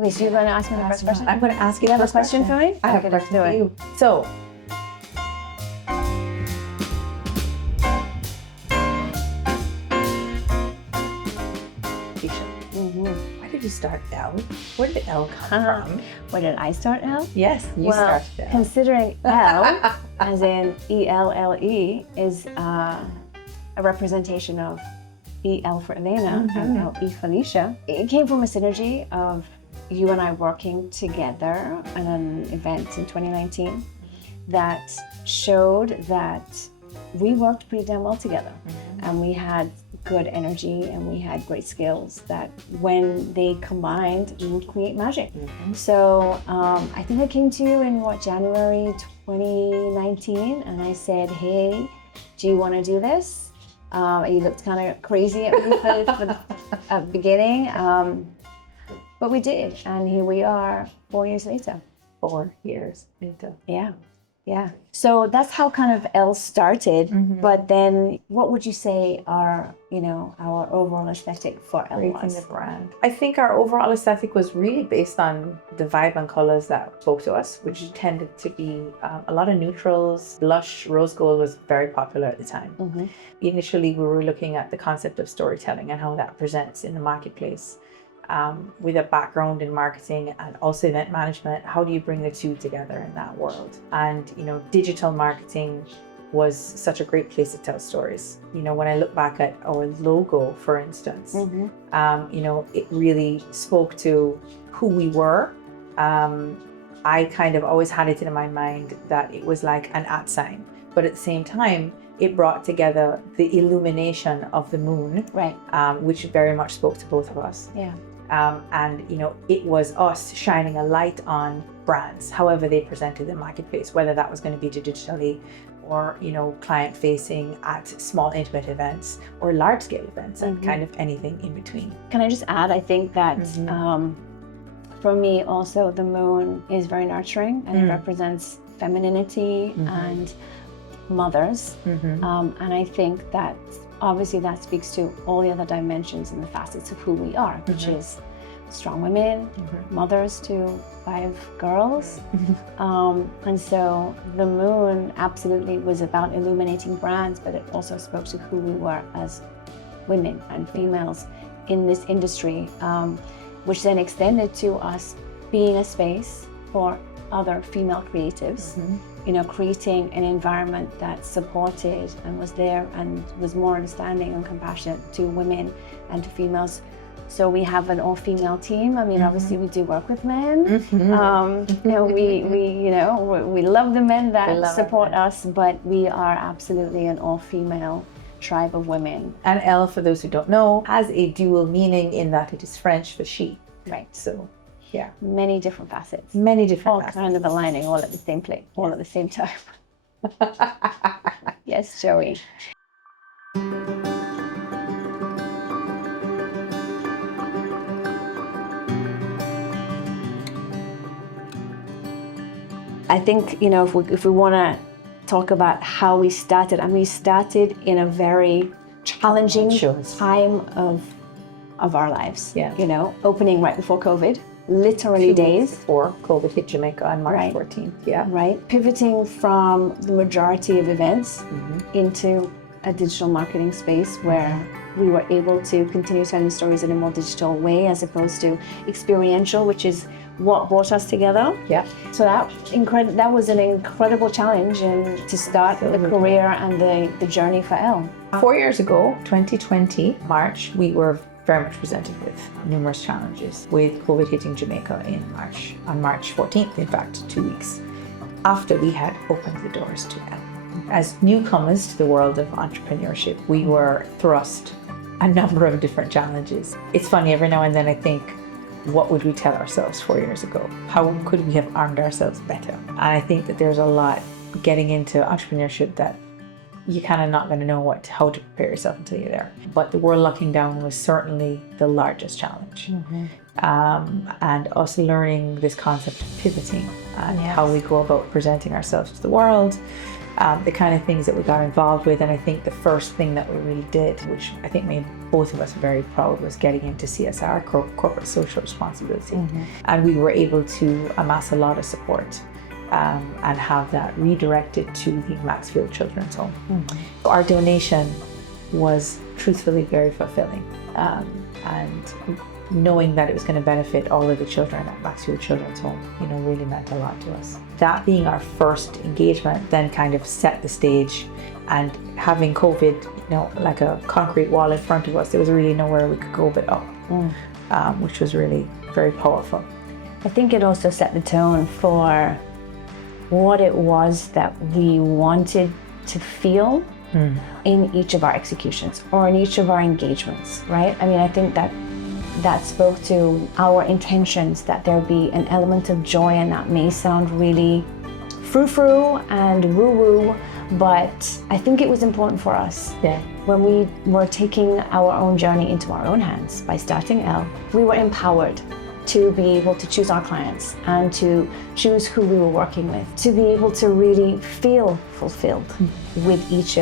Okay, so you're going to ask me the first question? I'm going to ask you You have a first question for me? I have a Okay, let's question do for it. you. So, why did you start Elle? Where did Elle come from? Where did I start Elle? Yes, you started Elle. Considering Elle, as in E-L-L-E, is a representation of E-L for Elena and L-E Felicia. It came from a synergy of you and I working together at an event in 2019 that showed that we worked pretty damn well together. And we had good energy and we had great skills that when they combined, we would create magic. So I think I came to you in January 2019, and I said, hey, do you want to do this? You looked kind of crazy at me for the beginning, but we did, and here we are 4 years later. 4 years later. Yeah. So that's how kind of Elle started. But then, what would you say are, our overall aesthetic for Elle was? The brand. I think our overall aesthetic was really based on the vibe and colors that spoke to us, which tended to be a lot of neutrals. Blush, rose gold was very popular at the time. Initially, we were looking at the concept of storytelling and how that presents in the marketplace. With a background in marketing and also event management, how do you bring the two together in that world? And, digital marketing was such a great place to tell stories. When I look back at our logo, for instance, it really spoke to who we were. I kind of always had it in my mind that it was like an @ sign, but at the same time, it brought together the illumination of the moon, Right. Which very much spoke to both of us. Yeah. And it was us shining a light on brands, however they presented the marketplace, whether that was going to be digitally or, client facing at small intimate events or large scale events and kind of anything in between. Can I just add, I think that for me also the moon is very nurturing and it represents femininity and mothers. And I think that obviously that speaks to all the other dimensions and the facets of who we are, which is strong women, mothers to 5 girls. And so the moon absolutely was about illuminating brands, but it also spoke to who we were as women and females in this industry, which then extended to us being a space for other female creatives, creating an environment that supported and was there and was more understanding and compassionate to women and to females. So we have an all-female team. I mean, obviously we do work with men. We love the men that support us, but we are absolutely an all-female tribe of women. And Elle, for those who don't know, has a dual meaning in that it is French for she. Right. So, yeah. Many different facets. Many different all facets. Kind of aligning all at the same place, all at the same time. Yes, Joey. I think, if we want to talk about how we started, and we started in a very challenging time of our lives. Yeah. Opening right before COVID, literally 2 days weeks before COVID hit Jamaica on March 14th. Yeah. Right. Pivoting from the majority of events into a digital marketing space where we were able to continue telling stories in a more digital way as opposed to experiential, which is what brought us together. Yeah. So that was an incredible challenge and to start the career and the journey for Elle. 4 years ago, 2020, March, we were very much presented with numerous challenges with COVID hitting Jamaica on March 14th, in fact, 2 weeks after we had opened the doors to Elle. As newcomers to the world of entrepreneurship, we were thrust a number of different challenges. It's funny, every now and then I think, what would we tell ourselves 4 years ago? How could we have armed ourselves better? And I think that there's a lot getting into entrepreneurship that you're kind of not going to know how to prepare yourself until you're there. But the world locking down was certainly the largest challenge. And us learning this concept of pivoting and how we go about presenting ourselves to the world, the kind of things that we got involved with. And I think the first thing that we really did, which I think made both of us very proud, was getting into CSR, corporate social responsibility. And we were able to amass a lot of support and have that redirected to the Maxfield Children's Home. Our donation was truthfully very fulfilling, and knowing that it was going to benefit all of the children at Maxfield Children's Home, really meant a lot to us. That being our first engagement then kind of set the stage, and having COVID, like a concrete wall in front of us, there was really nowhere we could go but up, which was really very powerful. I think it also set the tone for what it was that we wanted to feel in each of our executions or in each of our engagements, right? I mean, I think that spoke to our intentions, that there be an element of joy, and that may sound really frou-frou and woo-woo, but I think it was important for us. When we were taking our own journey into our own hands by starting Elle, we were empowered to be able to choose our clients and to choose who we were working with, to be able to really feel fulfilled with each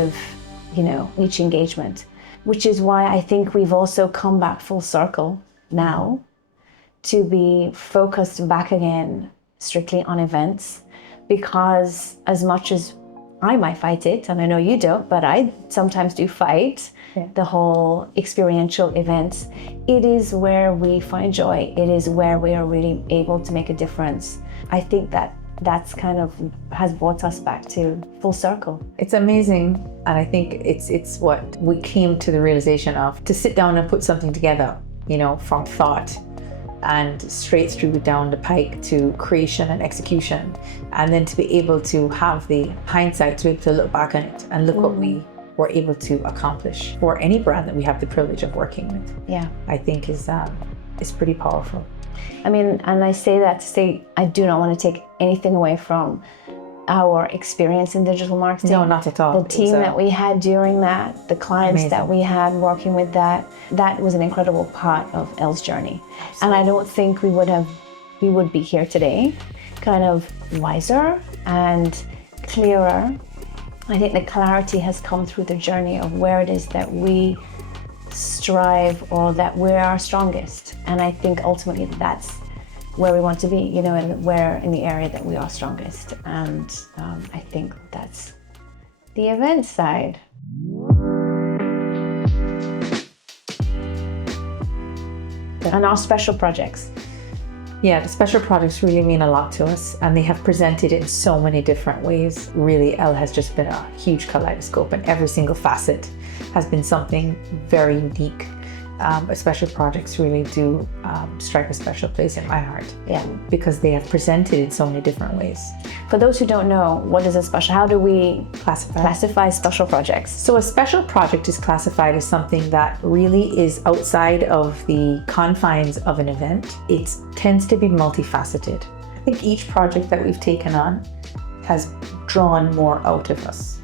engagement, which is why I think we've also come back full circle now to be focused back again strictly on events, because as much as I might fight it, and I know you don't, but I sometimes do fight the whole experiential events. It is where we find joy. It is where we are really able to make a difference. I think that's kind of has brought us back to full circle. It's amazing, and I think it's what we came to the realization of, to sit down and put something together, from thought and straight through down the pike to creation and execution, and then to be able to have the hindsight to be able to look back on it and look what we were able to accomplish for any brand that we have the privilege of working with. I think is pretty powerful. I mean, and I say that to say I do not want to take anything away from our experience in digital marketing. No, not at all. The team that we had during that, the clients that we had working with that was an incredible part of Elle's journey. Absolutely. And I don't think we would be here today, kind of wiser and clearer. I think the clarity has come through the journey of where it is that we strive, or that we're our strongest. And I think ultimately that's where we want to be, and where in the area that we are strongest. And I think that's the event side. And our special projects. Yeah, the special projects really mean a lot to us, and they have presented in so many different ways. Really, Elle has just been a huge kaleidoscope, and every single facet has been something very unique. But special projects really do strike a special place in my heart. Because they have presented in so many different ways. For those who don't know, what is a special? How do we classify special projects? So a special project is classified as something that really is outside of the confines of an event. It tends to be multifaceted. I think each project that we've taken on has drawn more out of us.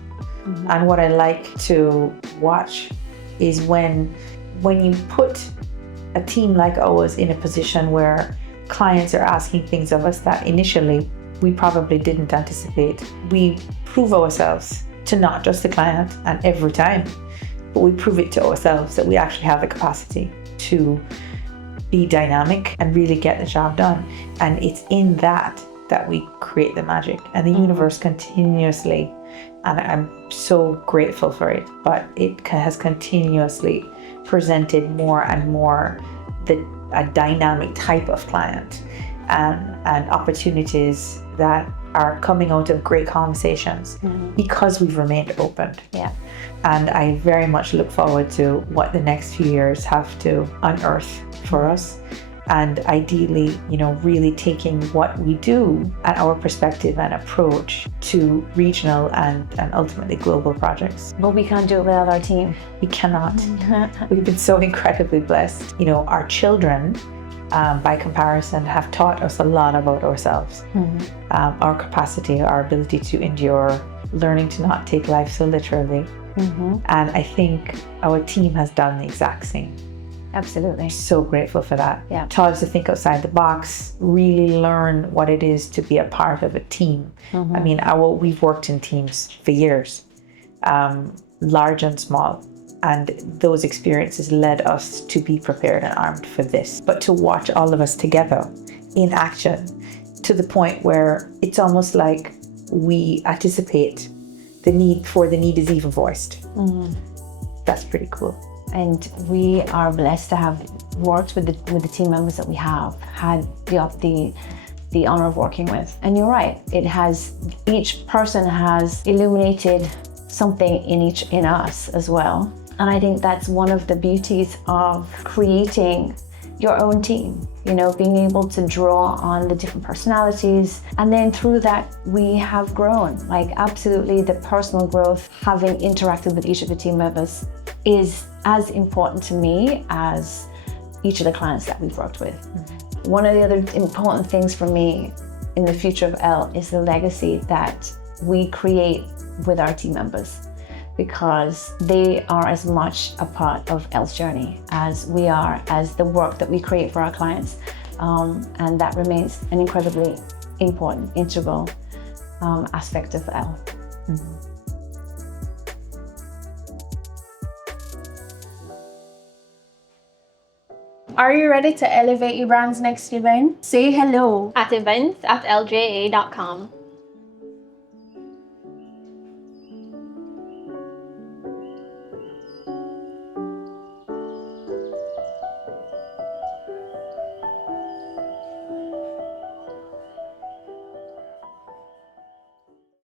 And what I like to watch is when you put a team like ours in a position where clients are asking things of us that initially we probably didn't anticipate, we prove ourselves to not just the client and every time, but we prove it to ourselves that we actually have the capacity to be dynamic and really get the job done. And it's in that we create the magic, and the universe continuously, and I'm so grateful for it, but it has continuously presented more and more a dynamic type of client and opportunities that are coming out of great conversations because we've remained open. And I very much look forward to what the next few years have to unearth for us, and ideally, really taking what we do and our perspective and approach to regional and ultimately global projects. But we can't do it without our team. We cannot. We've been so incredibly blessed. Our children, by comparison, have taught us a lot about ourselves. Our capacity, our ability to endure, learning to not take life so literally. And I think our team has done the exact same. Absolutely. So grateful for that. Yeah. Taught us to think outside the box, really learn what it is to be a part of a team. I mean, we've worked in teams for years, large and small. And those experiences led us to be prepared and armed for this. But to watch all of us together in action to the point where it's almost like we anticipate the need is even voiced. That's pretty cool. And we are blessed to have worked with the team members that we have had the honor of working with. And you're right, each person has illuminated something in us as well. And I think that's one of the beauties of creating your own team, being able to draw on the different personalities. And then through that, we have grown. Like, absolutely, the personal growth, having interacted with each of the team members, is as important to me as each of the clients that we've worked with. One of the other important things for me in the future of Elle is the legacy that we create with our team members, because they are as much a part of Elle's journey as we are, as the work that we create for our clients. And that remains an incredibly important, integral aspect of Elle. Are you ready to elevate your brand's next event? Say hello at events@lja.com.